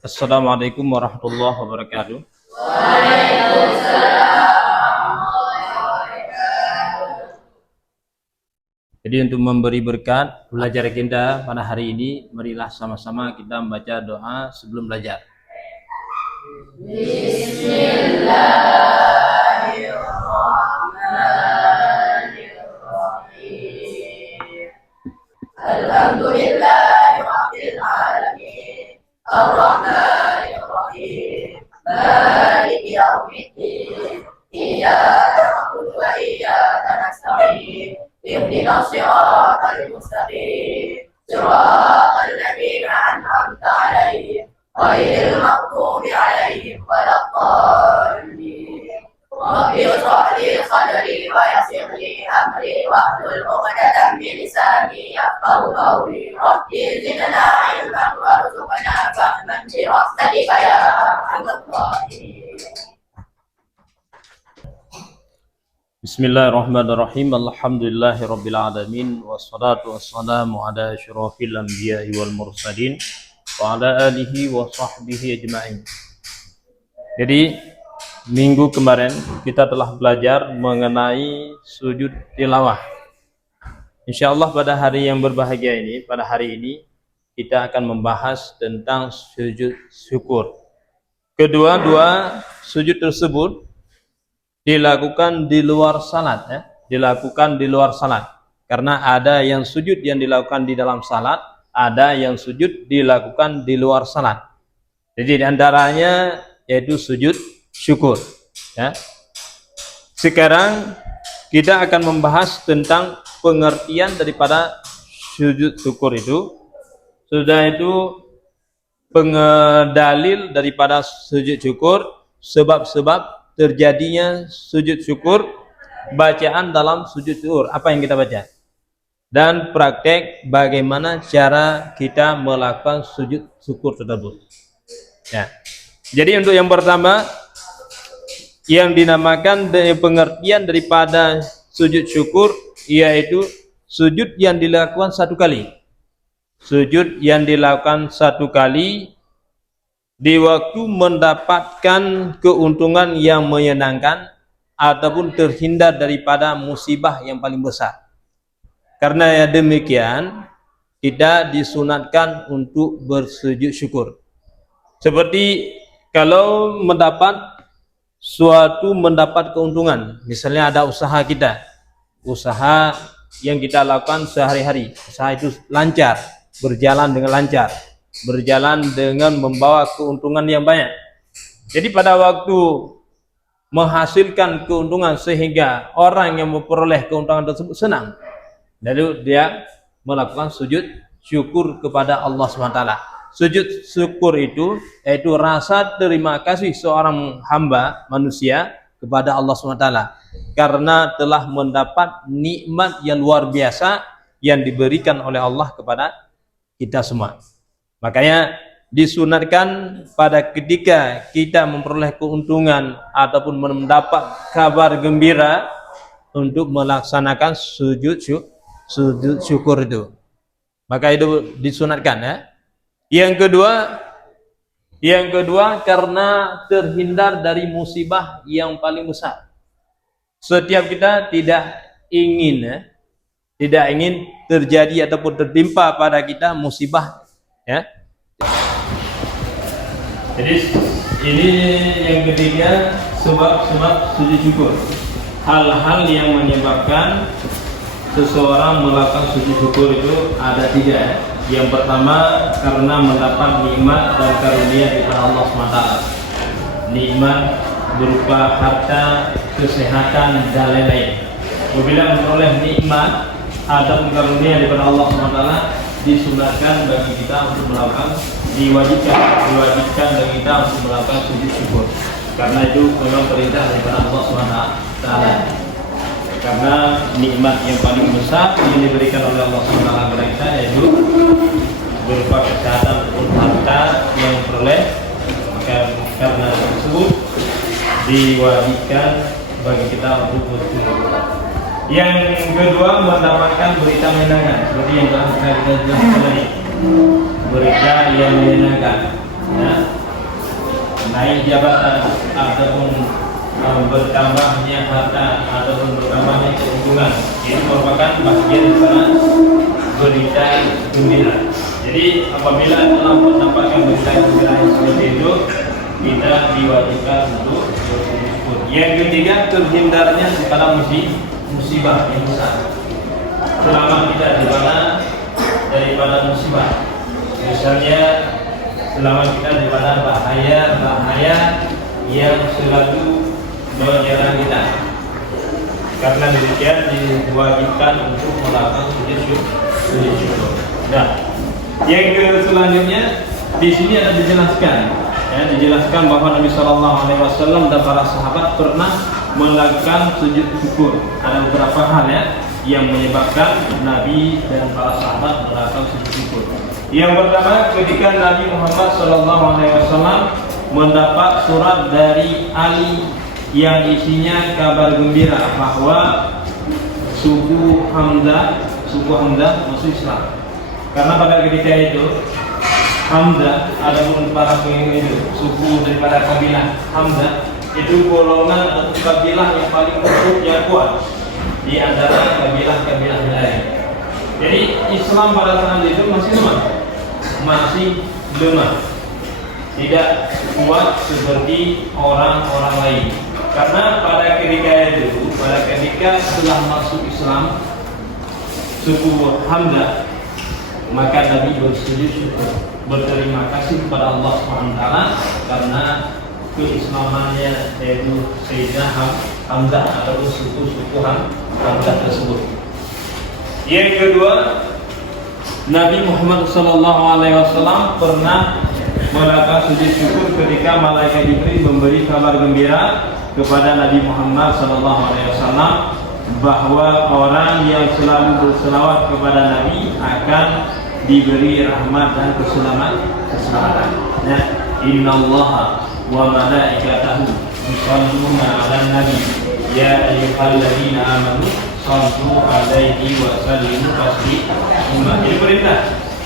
Assalamualaikum warahmatullahi wabarakatuh. Jadi untuk memberi berkat belajar kita pada hari ini, marilah sama-sama kita membaca doa sebelum belajar. Bismillahirrahmanirrahim. Alhamdulillahirabbil alamin. Ar-Rahmanir-Rahim. Maliki yaumiddin. Iyyaka na'budu wa iyyaka nasta'in. Ihdinas siratal mustaqim. Siratal ladzina an'amta 'alaihim ghairil maghdubi 'alaihim waladdallin. Rabbi shrah li sadri wa yassir li amri wahlul 'uqdatam min lisani yafqahu qawli. Rabbi zidna 'ilman warzuqna fahman bi rahmatika ya arhamar rahimin. Bismillahirrahmanirrahim. Alhamdulillahirabbil alamin wassalatu wassalamu ala asyrofil anbiya'i wal mursalin wa ala alihi wa sahbihi ajma'in. Jadi minggu kemarin kita telah belajar mengenai sujud tilawah. Insyaallah pada hari yang berbahagia ini, pada hari ini kita akan membahas tentang sujud syukur. Kedua-dua sujud tersebut dilakukan di luar salat, ya. Dilakukan di luar salat. Karena ada yang sujud yang dilakukan di dalam salat, ada yang sujud dilakukan di luar salat. Jadi di antaranya yaitu sujud syukur, ya. Sekarang kita akan membahas tentang pengertian daripada sujud syukur itu. Sudah itu pengedalil daripada sujud syukur, sebab-sebab terjadinya sujud syukur, bacaan dalam sujud syukur, apa yang kita baca, dan praktek bagaimana cara kita melakukan sujud syukur tersebut, ya. Jadi untuk yang pertama yang dinamakan pengertian daripada sujud syukur, yaitu sujud yang dilakukan satu kali. Sujud yang dilakukan satu kali di waktu mendapatkan keuntungan yang menyenangkan ataupun terhindar daripada musibah yang paling besar. Karena demikian kita disunatkan untuk bersujud syukur. Seperti kalau mendapat keuntungan, misalnya ada usaha kita, usaha yang kita lakukan sehari-hari, usaha itu lancar, berjalan dengan lancar, berjalan dengan membawa keuntungan yang banyak. Jadi pada waktu menghasilkan keuntungan sehingga orang yang memperoleh keuntungan tersebut senang, lalu dia melakukan sujud syukur kepada Allah SWT. Sujud syukur itu yaitu rasa terima kasih seorang hamba manusia kepada Allah SWT karena telah mendapat nikmat yang luar biasa yang diberikan oleh Allah kepada kita semua. Makanya disunatkan pada ketika kita memperoleh keuntungan ataupun mendapat kabar gembira untuk melaksanakan sujud syukur itu. Maka itu disunatkan, ya. Yang kedua karena terhindar dari musibah yang paling besar. Setiap kita tidak ingin terjadi ataupun tertimpa pada kita musibah, ya. Jadi ini yang ketiga, sebab-sebab sujud syukur. Hal-hal yang menyebabkan seseorang melakukan sujud syukur itu ada tiga, ya. Yang pertama karena mendapat nikmat dan karunia dari Allah SWT. Nikmat berupa harta, kesehatan dan lain-lain. Apabila memperoleh nikmat atau karunia dari Allah SWT, disunatkan bagi kita untuk melakukan, diwajibkan bagi kita untuk melakukan sujud syukur. Karena itu memang perintah daripada Allah SWT. Karena nikmat yang paling besar yang diberikan oleh Allah SWT kepada kita yaitu berupa kesehatan ataupun harta yang diperoleh. Karena tersebut diwajibkan bagi kita untuk bersyukur. Yang kedua mendapatkan berita menyenangkan, seperti yang telah kita jelaskan tadi. Berita yang menyenangkan, ya. naik jabatan ataupun bertambahnya harta ataupun bertambahnya keuntungan, itu merupakan bagian daripada berita gembira. Jadi apabila telah mendapatkan berita gembira yang seperti itu, kita diwajibkan untuk bersyukur. Yang ketiga, terhindarnya daripada musibah yang besar. Selama kita daripada musibah, misalnya selama kita daripada bahaya yang selalu menyerang kita. Karena demikian diwajibkan untuk melakukan sujud syukur. Nah, yang selanjutnya di sini ada dijelaskan bahwa Nabi Shallallahu Alaihi Wasallam dan para sahabat pernah melakukan sujud syukur. Ada beberapa hal yang menyebabkan Nabi dan para sahabat melakukan sujud syukur. Yang pertama, ketika Nabi Muhammad Shallallahu Alaihi Wasallam mendapat surat dari Ali yang isinya kabar gembira bahwa suku Hamzah masuk Islam. Karena pada ketika itu Hamzah, adapun para pengikut itu suku daripada kabilah Hamzah itu golongan atau kabilah yang paling kuat di antara kabilah-kabilah lain. Jadi Islam pada saat itu masih lemah, tidak kuat seperti orang-orang lain. Karena pada ketika setelah masuk Islam suku Hamzah, maka Nabi bersujud syukur, berterima kasih kepada Allah SWT karena keislamannya, yaitu Sayyidina Hamzah ataupun suku Hamzah tersebut. Yang kedua, Nabi Muhammad SAW pernah melakukan sujud syukur ketika malaikat Jibril memberi kabar gembira kepada Nabi Muhammad SAW bahwa orang yang selalu berselawat kepada Nabi akan diberi rahmat dan keselamatan. Ya, innallaha wa malaikatahu yusholluna 'alan nabi ya ayyuhalladzina amanu shallu 'alaihi wa sallimu taslima. Ini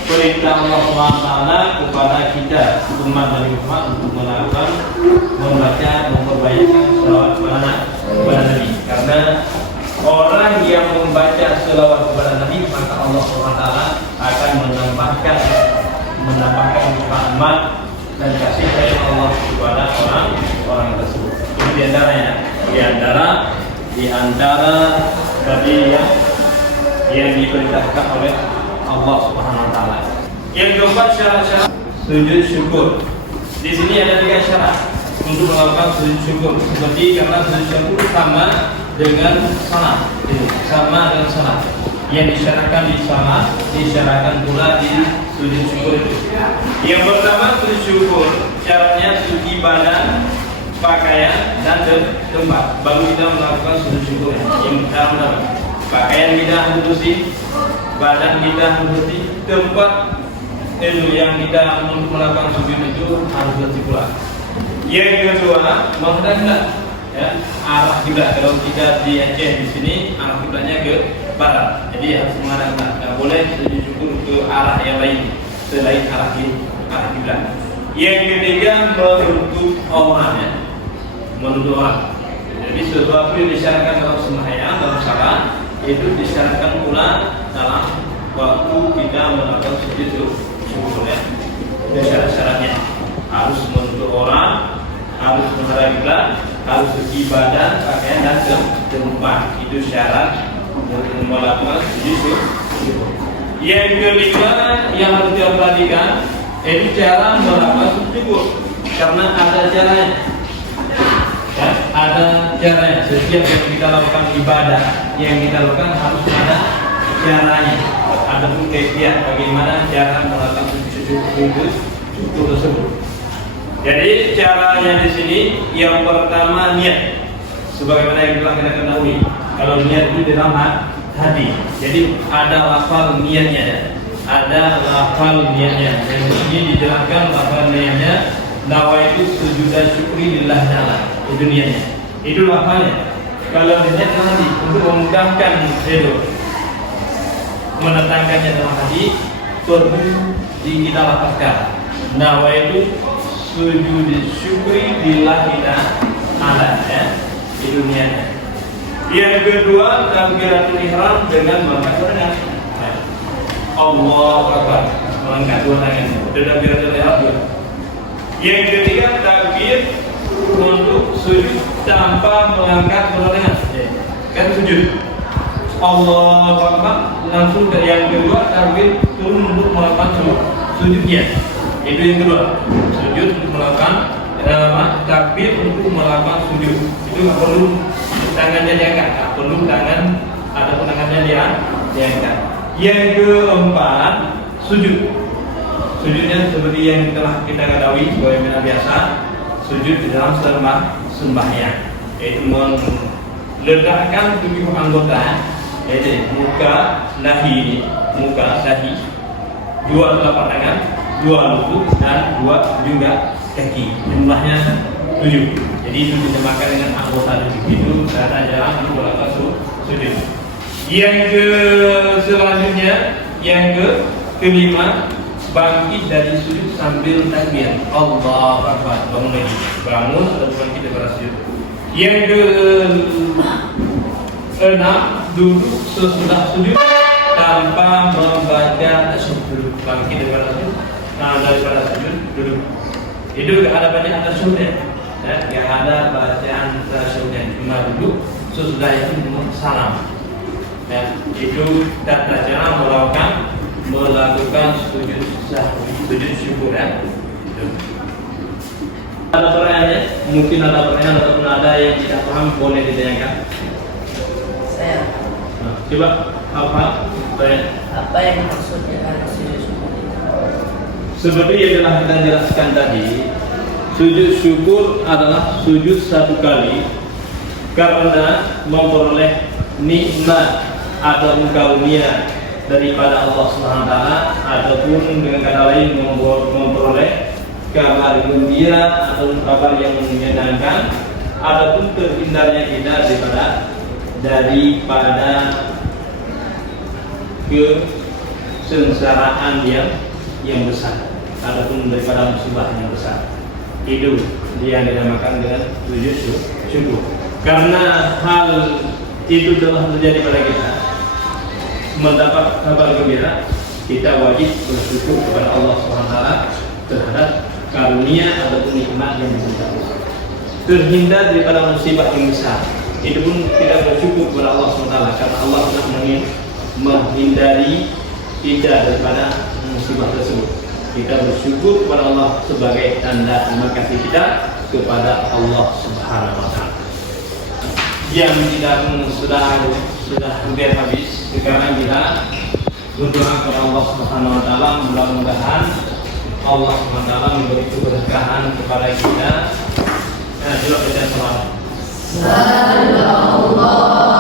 perintah Allah SWT kepada kita umat Nabi Muhammad untuk memperbaikkan selawat kepada Nabi. Karena orang yang membaca selawat kepada Nabi, maka Allah SWT akan menambahkan rahmat dan kasih sayang Allah kepada orang tersebut. Itu di antara tadi yang diperintahkan oleh Allah Subhanahu wa taala. Yang keempat, syarat-syarat sujud syukur. Di sini ada 3 syarat untuk melakukan sujud syukur. Seperti karena sujud syukur sama dengan salat. Yang disyaratkan di salat disyaratkan pula di sujud syukur itu. Yang pertama, sujud syukur syaratnya suci badan, pakaian dan tempat, baru kita melakukan sujud syukur. Yang pertama, pakaian kita harus bersih, badan kita harus bersih, tempat itu yang kita melakukan sujud itu harus bersih pula. Yang kedua, menghadap arah kiblat. Kalau kita di Aceh di sini arah kiblatnya ke barat, jadi harus menghadap. Tidak boleh sujud syukur ke arah yang lain selain arah kiblat. Yang ketiga, menutup auratnya, menutup aurat. Jadi sesuatu yang disyaratkan dalam sembahyang, dalam salat itu disyaratkan pula dalam waktu kita melakukan sujud syukur. Itu syarat-syaratnya, harus menutup aurat, harus menghadap kiblat, harus suci badan, pakaian dan tempat. Itu syarat untuk melakukan sujud syukur. Yang kelima yang harus kita perhatikan, ini cara melakukan sujud syukur. Karena ada caranya. Ada caranya. Setiap yang kita lakukan ibadah, yang kita lakukan harus ada caranya. Ada pun kaifiat bagaimana cara melakukan sujud syukur tersebut. Jadi caranya di sini yang pertama niat. Sebagaimana yang telah kita ketahui, kalau niat itu di dalam hati. Jadi ada lafal niatnya, Yang ini dijelaskan lafal niatnya, nawaitu sujuda syukri lillah ta'ala. Itu niatnya. Itu lafalnya. Kalau niat nanti untuk memudahkan itu, menetangkannya dalam hati, perlu kita lafazkan. Nawaitu sujud syukri bila kita ada ya di dunianya. Yang kedua takbiratul ihram dengan mengangkat tangan. Allahu Akbar, mengangkat dua tangan. Itu takbiratul ihram. Yang ketiga takbir untuk sujud tanpa mengangkat kedua tangan. Kan sujud. Allahu Akbar, langsung ke yang kedua takbir turun untuk melakukan sujudnya. Itu yang kedua, sujud untuk melakukan takbir untuk melakukan sujud. Itu nggak perlu tangannya diangkat, nggak perlu tangan ataupun tangannya diangkat. Yang keempat, sujud. Sujudnya seperti yang telah kita ketahui sebagaimana biasa, sujud di dalam sembahyang, yaitu meletakkan tujuh anggota, yaitu muka, dahi, dua telapak tangan, dua lutut dan dua juga kaki. Jumlahnya 7. Jadi itu dinamakan dengan anggota tujuh. Itu cara jalan untuk melakukan sujud. Selanjutnya, yang kelima, bangkit dari sujud sambil takbir. Allahu Akbar. Bangun lagi. Bangun atau bangkit dari sujud. Yang keenam, duduk sesudah sujud tanpa membaca tasyahud. Bangkit daripada sujud. Daripada sujud duduk. Itu gak ada bacaan tasyahudnya. Gak ada bacaan tasyahudnya. Cuma duduk sesudah itu salam. Itu tata cara melakukan sujud sahwi, sujud syukur ya. Ada pertanyaannya? Mungkin ada pertanyaan ataupun ada yang tidak paham boleh ditanyakan. Saya. Coba apa yang maksudnya dengan sujud syukur? Seperti yang telah kita jelaskan tadi, sujud syukur adalah sujud satu kali karena memperoleh nikmat atau karunia daripada Allah Subhanahu wa taala, ataupun dengan kata lain memperoleh kabar gembira atau kabar yang menyenangkan, ataupun terhindarnya kita daripada kesengsaraan yang besar, ataupun daripada musibah yang besar. Itu yang dinamakan dengan sujud syukur. Karena hal itu telah terjadi pada kita, mendapat kabar gembira, kita wajib bersyukur kepada Allah SWT terhadap karunia ataupun nikmat yang besar. Terhindar daripada musibah yang besar, itu pun kita bersyukur kepada Allah SWT karena Allah telah menghindari kita daripada musibah tersebut. Kita bersyukur kepada Allah sebagai tanda terima kasih kita kepada Allah Subhanahu wa taala. Yang kita sudah hampir habis. Sekarang kita berdoa kepada Allah Subhanahu wa taala, mudah-mudahan Allah Subhanahu wa taala memberi keberkahan kepada kita. Coba kita selawat. Sallallahu ala Muhammad.